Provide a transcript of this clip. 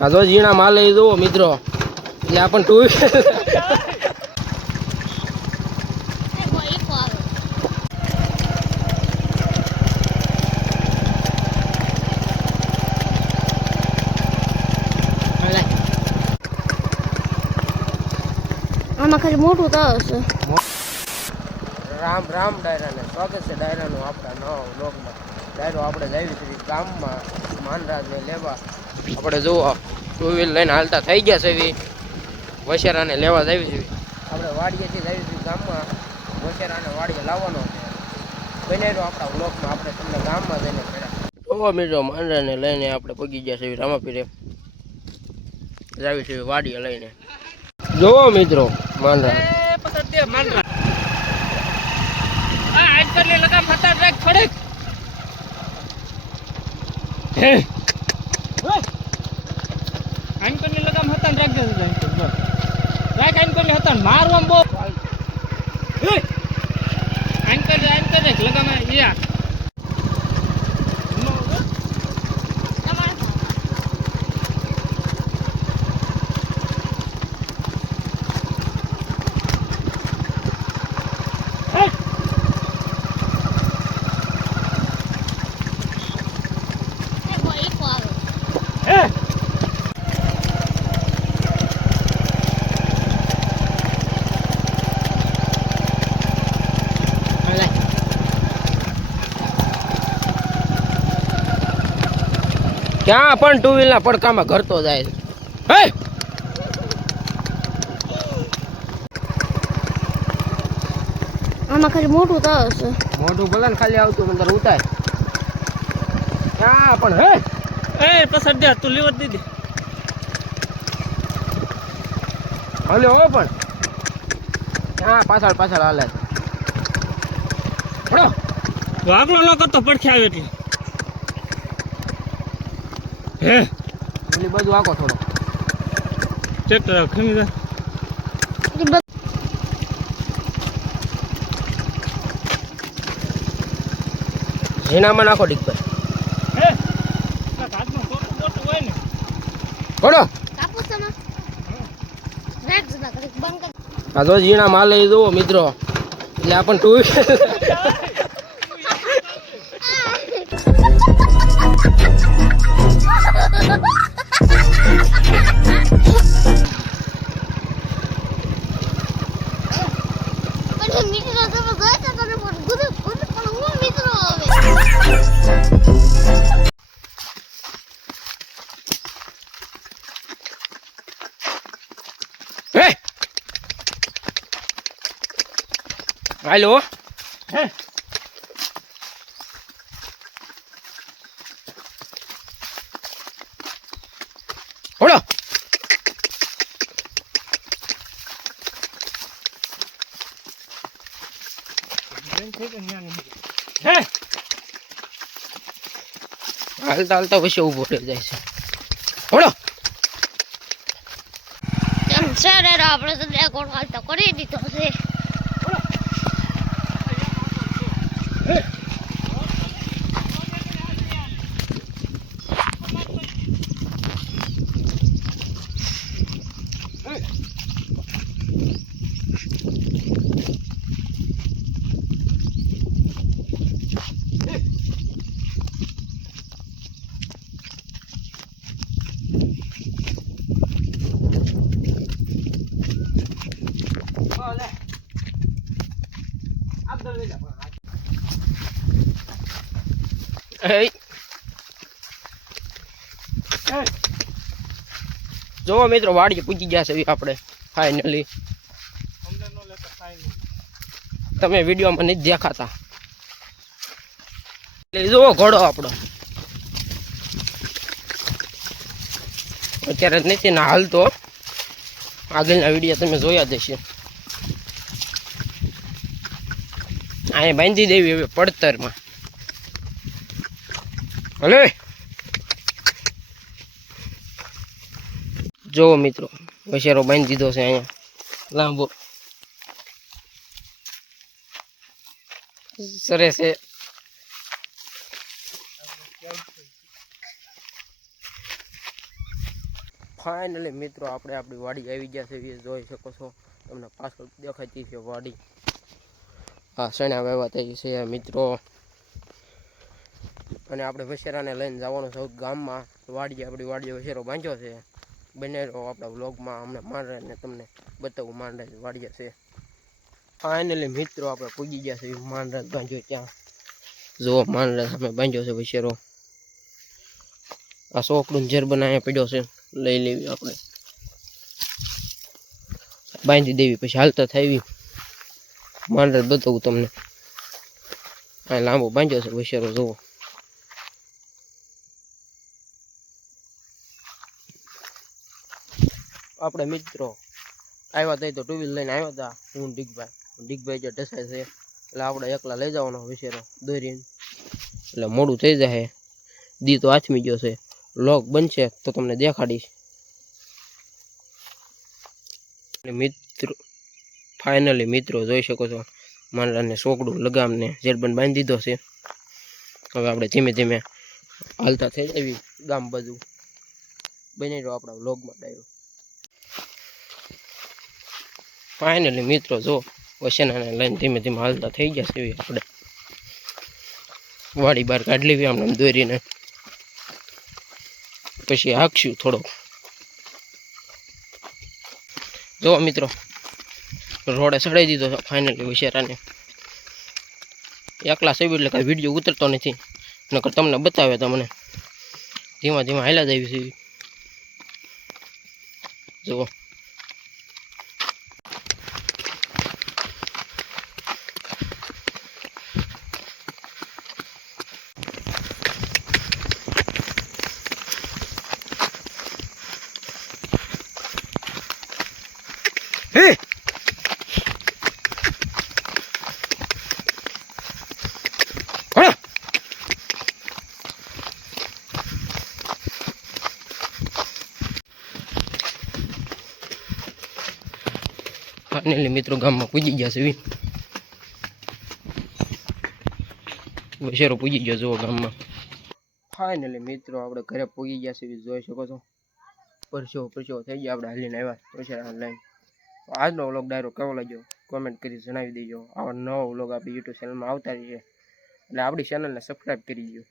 આ જો ઝીણા માલે જુઓ મિત્રો, એટલે આપણ ટુ આમાં ખાલી મોટું તો હશે. રામ રામ ડાયરાને સ્વાગત છે ડાયરાનું આપણા નવા વ્લોગમાં. ડાયરો આપણે જઈએ છીએ ગામમાં માનરાજને લેવા. આપણે જુઓ ટુ વ્હીલ લઈને હાલતા થઈ ગયા છે એવી વસેરાને લેવા જઈએ છીએ. આપણે વાડીએથી જઈએ છીએ ગામમાં, વસેરાને વાડીએ લાવવાનો છે. બનાવ્યો આપણા વ્લોગમાં આપણે તમને ગામમાં જઈને ફેરા. જોવો મિત્રો, માનરાજને લઈને આપણે પગી ગયા છે રામાપીરે, જઈએ છીએ વાડીએ લઈને. જોવો મિત્રો માનરાજ લગા માતા ટ્રેક ખડક આનકરની લગામ હતા ટ્રેક દે ટ્રેક આનકરની હતા મારવા બો આનકર લગામ યા ક્યાં પણ ટુ વ્હીલના પડકામાં ઘરતો જાય છે. હે આમાં ખાલી મોટું તો હશે. મોઢું ભલે ને ખાલી આવતું અંદર ઉતાર. ક્યાં પણ હે એ પસડ દે તું લેવત દીધી. હલો હો પણ ક્યાં પાછળ પાછળ હાલે પડો વાગલો ન કરતો પડખે આવે એટલે હે પેલી બધું આખો થોડો ટ્રેક્ટર ખમી જા ઝીણામાં નાખો ડીકભાઈ. હે હાથમાં મોટું મોટું હોય ને પડો કાપુસ માં રેડ જતા કરે બંધ કર. આ જો ઝીણા માલે જુઓ મિત્રો, એટલે આપણ ટુ હાલો હે પડો હે હાલતા હાલતા પછી ઊભો થઈ જાય છે. પડો એમ સર આપણે તો રેકોર્ડ હાલતો કરી દીધો છે. જોવો મિત્રો, વાડીએ પૂજી ગયા છે આપણે ફાઇનલી. તમે વિડીયોમાં નથી દેખાતા. જોવો ઘોડો આપણો અત્યારે નથી ના હાલતો. આગળના વિડીયો તમે જોયા જશે. અહીંયા બાંધી દેવી હવે પડતરમાં. ભલે જોવો મિત્રો, વસેરો બાંધી દીધો છે અહીંયા લાંબો. સરસ છે. ફાઇનલી મિત્રો આપણે આપણી વાડી આવી ગયા છે. એ જોઈ શકો છો, તમને પાછળ દેખાતી છે વાડી. હા, શેણા વાવ્યા થઈ છે મિત્રો. અને આપણે વસેરાને લઈને જવાનું છે ગામમાં. આપણી વાડીએ વસેરો બાંધ્યો છે. બને રહો આપણા વ્લોગમાં. અમને માંડરાને તમને બતાવું માંડરા વાડીએ છે. ફાઇનલી મિત્રો આપણે પૂગી ગયા છે માંડરા બાંધ્યો ત્યાં. જો માંડરા સામે બાંધ્યો છે વસેરો. આ સોકડું ઝેર બનાવ્યા પડ્યો છે, લઈ લેવી આપણે, બાંધી દેવી, પછી હાલતા થાવી. માંડરા બતાવું તમને. આ લાંબો બાંધ્યો છે વસેરો જુઓ. આપણે મિત્રો આવ્યા હતા તો 2 વ્હીલ લઈને આવ્યા હતા, હું ડીગભાઈ જે ઢસાય છે એટલે આપણે એકલા લઈ જવાનો વિશેરો દોરીને, એટલે મોડું થઈ જાય. દી તો આથમી ગયો છે. લોક બનશે તો તમને દેખાડીશ. મિત્રો ફાઇનલી મિત્રો જોઈ શકો છો, માંડરાને સોકડું લગામને ઝેરબંધ બાંધી દીધો છે. હવે આપણે ધીમે ધીમે હાલતા થઈ આવી ગામ બાજુ. બની રહ્યો આપણા વ્લોગમાં ડાયરો. ફાઇનલી મિત્રો જો વસેનાને લઈને ધીમે ધીમે હાલતા થઈ ગયા છે. આપણે વાડી બહાર કાઢી લેવી આમને દોરીને, પછી હાંકશું થોડોક. જો મિત્રો રોડે ચડાવી દીધો છે ફાઇનલી વસેરાને. એકલા સેવી એટલે કાંઈ વિડીયો ઉતરતો નથી, નકર તમને બતાવે તમને. ધીમા ધીમા હાલ્યા જ આવી છે. જુઓ હે ફાઇનલી મિત્રો ગામમાં પૂજી ગયા છે. વસેરો પૂજી ગયો જુઓ ગામમાં. ફાઇનલી મિત્રો આપણે ઘરે પૂગી ગયા છે. જોઈ શકો છો, પરસેવો થઈ ગયા. આપણે હાલીને આવ્યા વસેરાને લઈને. આજનો વ્લોગ ડાયરો કેવો લાગ્યો કોમેન્ટ કરી જણાવી દેજો. આવા નવો વ્લોગ આપણી યુટ્યુબ ચેનલમાં આવતા રહીએ, એટલે આપણી ચેનલને સબસ્ક્રાઈબ કરી દો.